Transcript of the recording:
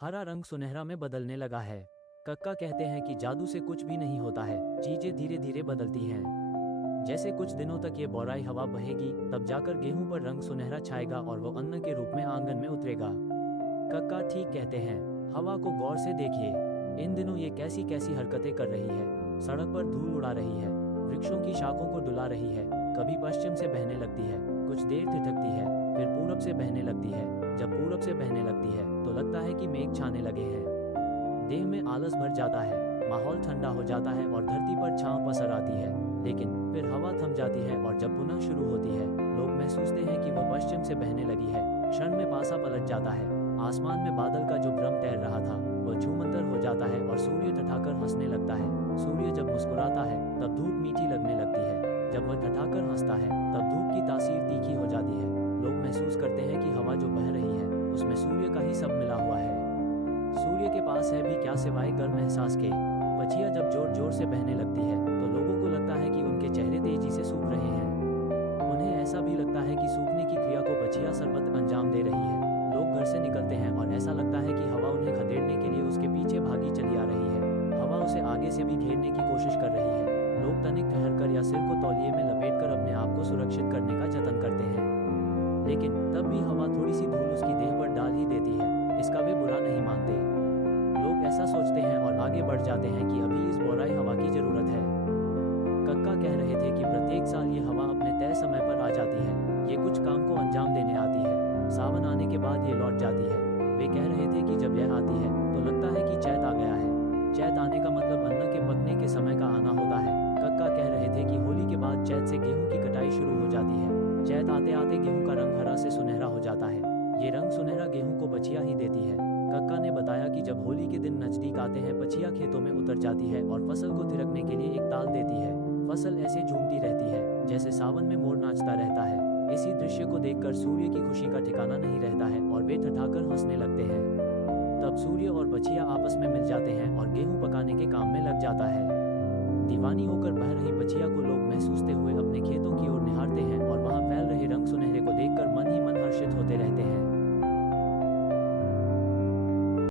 हरा रंग सुनहरा में बदलने लगा है। कक्का कहते हैं कि जादू से कुछ भी नहीं होता है, चीजें धीरे धीरे बदलती हैं। जैसे कुछ दिनों तक ये बौराई हवा बहेगी, तब जाकर गेहूं पर रंग सुनहरा छाएगा और वो अन्न के रूप में आंगन में उतरेगा। कक्का ठीक कहते हैं। हवा को गौर से देखिए, इन दिनों ये कैसी कैसी हरकतें कर रही है। सड़क पर धूल उड़ा रही है, वृक्षों की शाखों को डुला रही है। कभी पश्चिम से बहने लगती है, कुछ देर ठिठकती है, फिर पूरब से बहने लगती है। जब पूरब से बहने लगती है तो लगता है कि मेघ छाने लगे हैं। देह में आलस भर जाता है, माहौल ठंडा हो जाता है और धरती पर छांव पसर आती है। लेकिन फिर हवा थम जाती है और जब पुनः शुरू होती है, लोग महसूसते हैं कि वह पश्चिम से बहने लगी है। क्षण में पासा पलट जाता है। आसमान में बादल का जो भ्रम तैर रहा था वह झूमंतर हो जाता है और सूर्य ठठाकर हंसने लगता है। सूर्य जब मुस्कुराता है तब धूप मीठी लगने लगती है। जब वह ठठाकर हंसता है तब धूप की तासीर तीखी हो जाती है। लोग महसूस करते हैं कि हवा जो बह रही है उसमें सूर्य का ही सब मिला हुआ है। सूर्य के पास है भी क्या सिवाय गर्म एहसास के। पछिया जब जोर जोर से बहने लगती है तो लोगों को लगता है कि उनके चेहरे तेजी से सूख रहे हैं। उन्हें ऐसा भी लगता है कि सूखने की क्रिया को पछिया सर्वत्र अंजाम दे रही है। लोग घर से निकलते हैं और ऐसा लगता है कि हवा उन्हें खदेड़ने के लिए उसके पीछे भागी चली आ रही है। हवा उसे आगे से भी घेरने की कोशिश कर रही है। लोग तनिक ठहरकर या सिर को तौलिए में लपेटकर अपने आप को सुरक्षित करने का जतन करते हैं। लेकिन तब भी हवा थोड़ी सी धूल उसकी देह पर डाल ही देती है। इसका वे बुरा नहीं मानते। लोग ऐसा सोचते हैं और आगे बढ़ जाते हैं कि अभी इस बौराई हवा की जरूरत है। कक्का कह रहे थे कि प्रत्येक साल ये हवा अपने तय समय पर आ जाती है। ये कुछ काम को अंजाम देने आती है। सावन आने के बाद ये लौट जाती है। वे कह रहे थे कि जब यह आती है तो लगता है कि चैत आ गया है। चैत आने का मतलब अन्न के पकने के समय का आना होता है। कक्का कह रहे थे कि होली के बाद चैत से गेहूं की कटाई शुरू हो जाती है। चैत आते आते गेहूं का रंग हरा से सुनहरा हो जाता है। ये रंग सुनहरा गेहूं को पछिया ही देती है। कक्का ने बताया कि जब होली के दिन नजदीक आते हैं, पछिया खेतों में उतर जाती है और फसल को थिरकने के लिए एक ताल देती है। फसल ऐसे झूमती रहती है जैसे सावन में मोर नाचता रहता है। इसी दृश्य को देखकर सूर्य की खुशी का ठिकाना नहीं रहता है और वे ठठाकर हंसने लगते हैं। तब सूर्य और पछिया आपस में मिल जाते हैं और गेहूं पकाने के काम में लग जाता है। दीवानी होकर बह रही पछिया को लोग महसूसते हुए